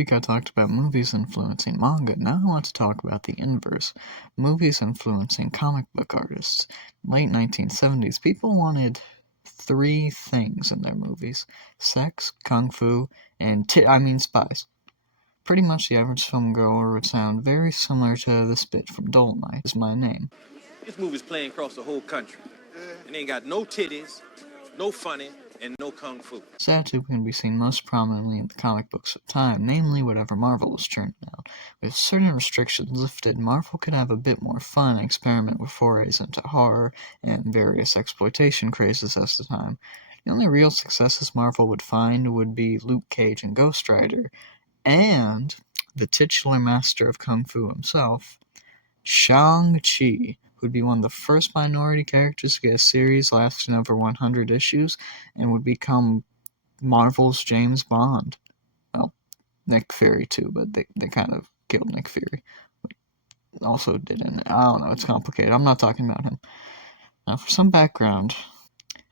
week I talked about movies influencing manga. Now I want to talk about the inverse. Movies influencing comic book artists. Late 1970s, people wanted three things in their movies: sex, kung fu, and spies. Pretty much the average film goer would sound very similar to this bit from Dolomite Is My Name. This movie's playing across the whole country. And ain't got no titties, no funny, and no kung fu. This attitude can be seen most prominently in the comic books of the time, namely whatever Marvel was churning out. With certain restrictions lifted, Marvel could have a bit more fun and experiment with forays into horror and various exploitation crazes at the time. The only real successes Marvel would find would be Luke Cage and Ghost Rider, and the titular master of Kung Fu himself, Shang-Chi, who'd be one of the first minority characters to get a series lasting over 100 issues and would become Marvel's James Bond. Well, Nick Fury too, but they kind of killed Nick Fury. Also didn't. I don't know, it's complicated. I'm not talking about him. Now, for some background,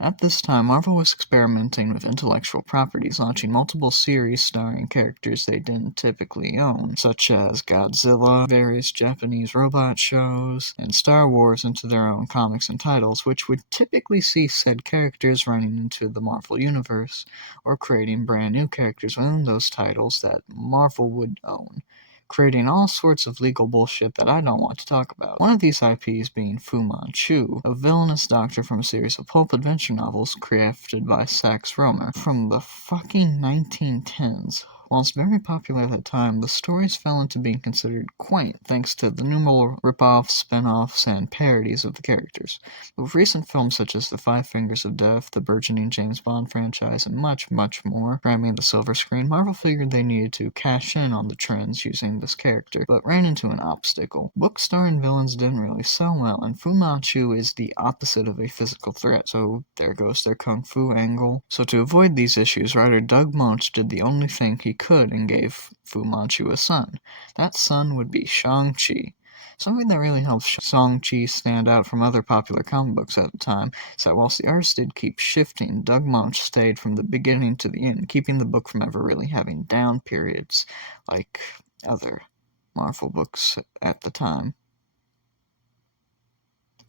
at this time, Marvel was experimenting with intellectual properties, launching multiple series starring characters they didn't typically own, such as Godzilla, various Japanese robot shows, and Star Wars into their own comics and titles, which would typically see said characters running into the Marvel Universe, or creating brand new characters within those titles that Marvel would own, creating all sorts of legal bullshit that I don't want to talk about. One of these IPs being Fu Manchu, a villainous doctor from a series of pulp adventure novels crafted by Sax Rohmer from the fucking 1910s. Whilst very popular at that time, the stories fell into being considered quaint thanks to the numerous rip-offs, spin-offs, and parodies of the characters. But with recent films such as The Five Fingers of Death, the burgeoning James Bond franchise, and much, much more cramming the silver screen, Marvel figured they needed to cash in on the trends using this character, but ran into an obstacle. Books starring villains didn't really sell well, and Fu Manchu is the opposite of a physical threat, so there goes their kung fu angle. So to avoid these issues, writer Doug Moench did the only thing he could and gave Fu Manchu a son. That son would be Shang-Chi. Something that really helps Shang-Chi stand out from other popular comic books at the time is that whilst the artists did keep shifting, Doug Moench stayed from the beginning to the end, keeping the book from ever really having down periods like other Marvel books at the time.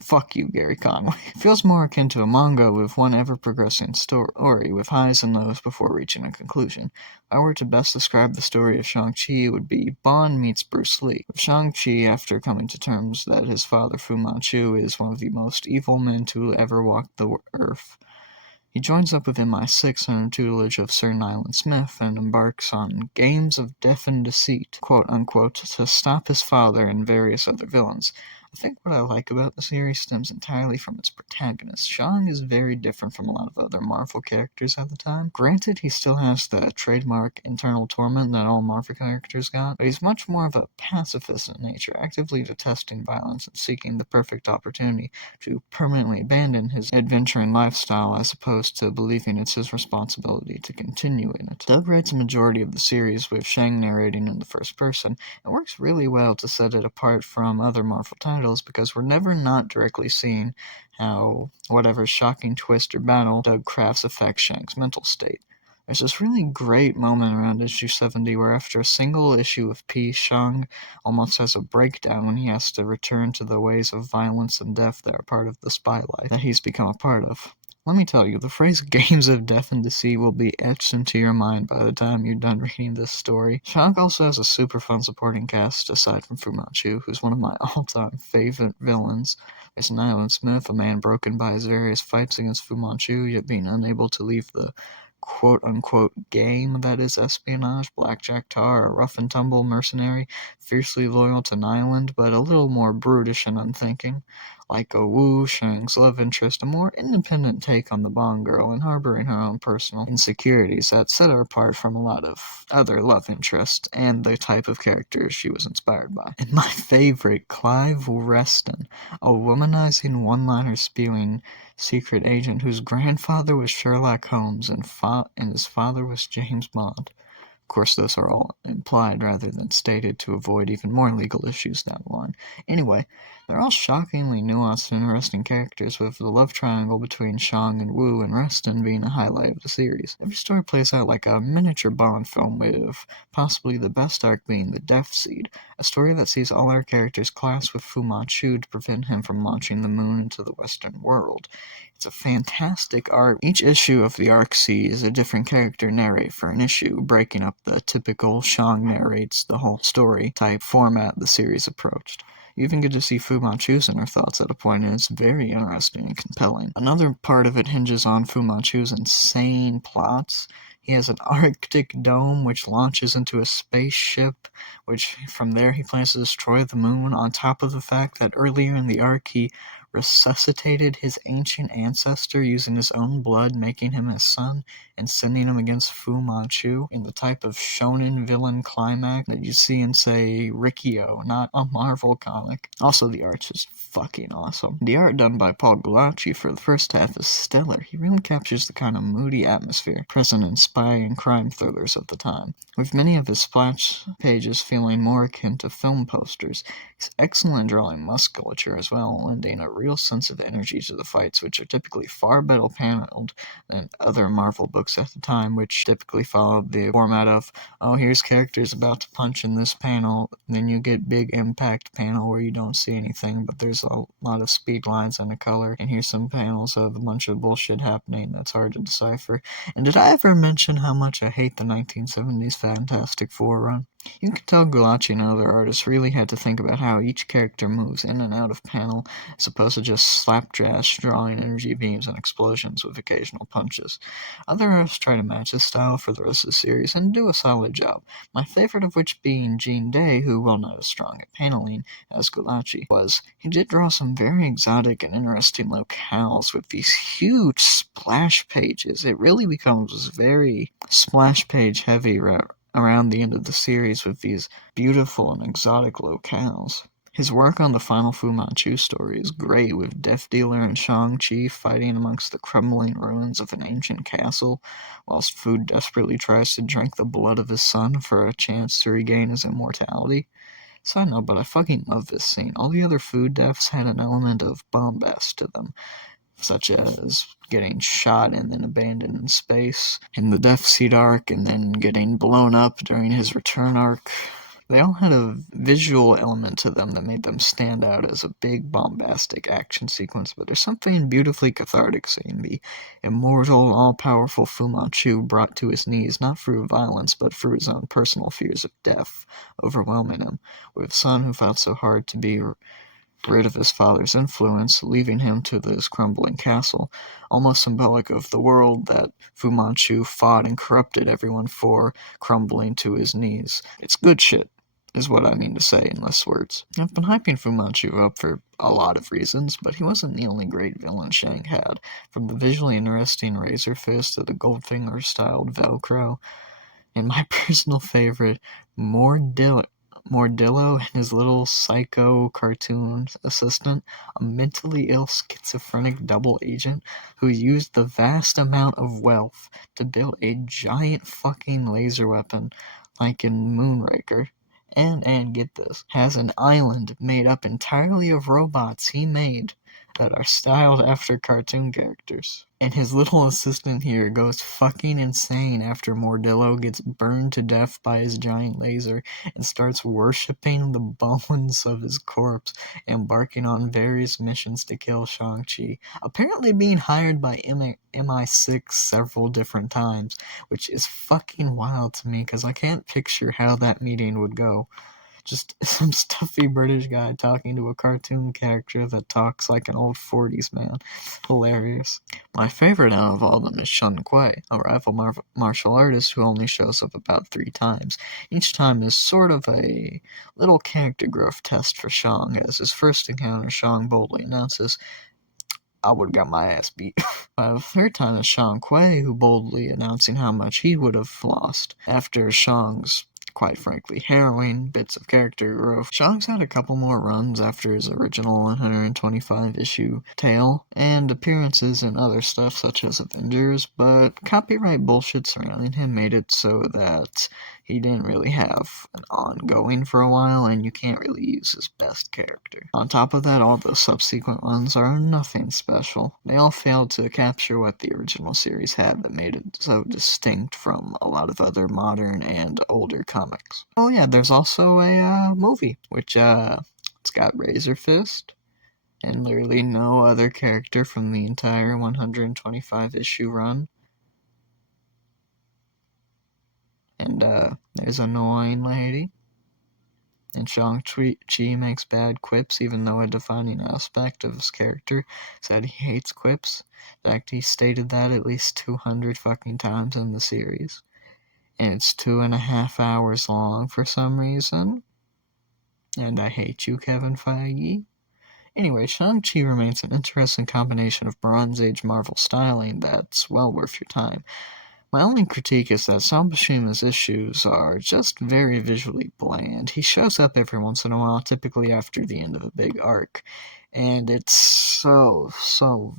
Fuck you, Gary Conway. It feels more akin to a manga with one ever-progressing story with highs and lows before reaching a conclusion. If I were to best describe the story of Shang-Chi, it would be Bond meets Bruce Lee. With Shang-Chi, after coming to terms that his father Fu Manchu is one of the most evil men to ever walk the earth, he joins up with MI6 under tutelage of Sir Nyland Smith and embarks on games of death and deceit, quote-unquote, to stop his father and various other villains. I think what I like about the series stems entirely from its protagonist. Shang is very different from a lot of other Marvel characters at the time. Granted, he still has the trademark internal torment that all Marvel characters got, but he's much more of a pacifist in nature, actively detesting violence and seeking the perfect opportunity to permanently abandon his adventuring lifestyle as opposed to believing it's his responsibility to continue in it. Doug writes a majority of the series with Shang narrating in the first person. It works really well to set it apart from other Marvel titles because we're never not directly seeing how whatever shocking twist or battle Doug crafts affects Shang's mental state. There's this really great moment around issue 70 where after a single issue of peace, Shang almost has a breakdown when he has to return to the ways of violence and death that are part of the spy life that he's become a part of. Let me tell you, the phrase games of death and deceit will be etched into your mind by the time you're done reading this story. Shang also has a super fun supporting cast, aside from Fu Manchu, who's one of my all-time favorite villains. There's Nyland Smith, a man broken by his various fights against Fu Manchu, yet being unable to leave the quote-unquote game that is espionage. Blackjack Tar, a rough-and-tumble mercenary, fiercely loyal to Nyland, but a little more brutish and unthinking. Like a Wu, Shang's love interest, a more independent take on the Bond girl and harboring her own personal insecurities that set her apart from a lot of other love interests and the type of characters she was inspired by. And my favorite, Clive Reston, a womanizing one-liner spewing secret agent whose grandfather was Sherlock Holmes and his father was James Bond. course, those are all implied rather than stated to avoid even more legal issues down the line. Anyway, they're all shockingly nuanced and interesting characters, with the love triangle between Shang and Wu and Reston being a highlight of the series. Every story plays out like a miniature Bond film, with possibly the best arc being the Death Seed, a story that sees all our characters clash with Fu Manchu to prevent him from launching the moon into the Western world. It's a fantastic arc. Each issue of the arc sees a different character narrate for an issue, breaking up the typical Shang narrates the whole story type format the series approached. You even get to see Fu Manchu's inner thoughts at a point, and it's very interesting and compelling. Another part of it hinges on Fu Manchu's insane plots. He has an Arctic dome which launches into a spaceship, which from there he plans to destroy the moon, on top of the fact that earlier in the arc he resuscitated his ancient ancestor using his own blood, making him his son, and sending him against Fu Manchu in the type of shonen villain climax that you see in, say, Rikio, not a Marvel comic. Also, the art's just fucking awesome. The art done by Paul Gulacsi for the first half is stellar. He really captures the kind of moody atmosphere present in spy and crime thrillers of the time, with many of his splash pages feeling more akin to film posters. He's excellent drawing musculature as well, lending a real sense of energy to the fights, which are typically far better paneled than other Marvel books at the time, which typically followed the format of, oh, here's characters about to punch in this panel, then you get big impact panel where you don't see anything, but there's a lot of speed lines and a color, and here's some panels of a bunch of bullshit happening that's hard to decipher. And did I ever mention how much I hate the 1970s Fantastic Four run? You can tell Gulacsi and other artists really had to think about how each character moves in and out of panel, as opposed to just slapdash drawing energy beams and explosions with occasional punches. Other artists try to match his style for the rest of the series and do a solid job, my favorite of which being Gene Day, who, while not as strong at paneling as Gulacsi was, he did draw some very exotic and interesting locales with these huge splash pages. It really becomes very splash page heavy around the end of the series with these beautiful and exotic locales. His work on the final Fu Manchu story is great, with Death Dealer and Shang-Chi fighting amongst the crumbling ruins of an ancient castle, whilst Fu desperately tries to drink the blood of his son for a chance to regain his immortality. Side note, but I fucking love this scene. All the other food deaths had an element of bombast to them, such as getting shot and then abandoned in space in the Death Seed arc, and then getting blown up during his return arc. They all had a visual element to them that made them stand out as a big bombastic action sequence, but there's something beautifully cathartic seeing the immortal, all-powerful Fu Manchu brought to his knees, not through violence, but through his own personal fears of death overwhelming him, with a son who fought so hard to be rid of his father's influence, leaving him to this crumbling castle, almost symbolic of the world that Fu Manchu fought and corrupted everyone for, crumbling to his knees. It's good shit, is what I mean to say in less words. I've been hyping Fu Manchu up for a lot of reasons, but he wasn't the only great villain Shang had, from the visually interesting Razor Fist to the Goldfinger-styled Velcro, and my personal favorite, Mordillo and his little psycho cartoon assistant, a mentally ill schizophrenic double agent who used the vast amount of wealth to build a giant fucking laser weapon like in Moonraker. And get this, has an island made up entirely of robots he made that are styled after cartoon characters. And his little assistant here goes fucking insane after Mordillo gets burned to death by his giant laser and starts worshipping the bones of his corpse, embarking on various missions to kill Shang-Chi, apparently being hired by MI6 several different times, which is fucking wild to me because I can't picture how that meeting would go. Just some stuffy British guy talking to a cartoon character that talks like an old 40s man. Hilarious. My favorite out of all of them is Shun Kuei, a rival martial artist who only shows up about 3 times. Each time is sort of a little character growth test for Shang. As his first encounter, Shang boldly announces, I would've got my ass beat. By the third time is Shang Kuei, who boldly announcing how much he would have lost after Shang's quite frankly harrowing bits of character growth. Shang's had a couple more runs after his original 125 issue tale, and appearances in other stuff such as Avengers, but copyright bullshit surrounding him made it so that he didn't really have an ongoing for a while, and you can't really use his best character. On top of that, all the subsequent ones are nothing special. They all failed to capture what the original series had that made it so distinct from a lot of other modern and older comics. Oh yeah, there's also a movie, which it's got Razor Fist, and literally no other character from the entire 125 issue run. And there's an annoying lady. And Shang-Chi makes bad quips, even though a defining aspect of his character said he hates quips. In fact, he stated that at least 200 fucking times in the series. And it's 2.5 hours long for some reason. And I hate you, Kevin Feige. Anyway, Shang-Chi remains an interesting combination of Bronze Age Marvel styling that's well worth your time. My only critique is that Sal Buscema's issues are just very visually bland. He shows up every once in a while, typically after the end of a big arc, and it's so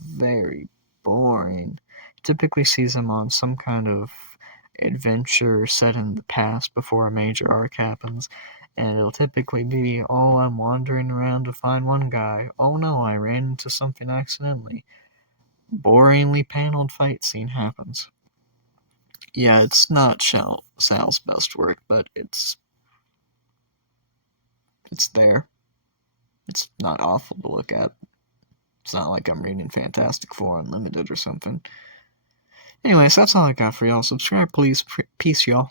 very boring. Typically sees him on some kind of adventure set in the past before a major arc happens, and it'll typically be, oh, I'm wandering around to find one guy. Oh no, I ran into something accidentally. Boringly paneled fight scene happens. Yeah, it's not Sal's best work, but it's there. It's not awful to look at. It's not like I'm reading Fantastic Four Unlimited or something. Anyways, that's all I got for y'all. Subscribe, please. Peace, y'all.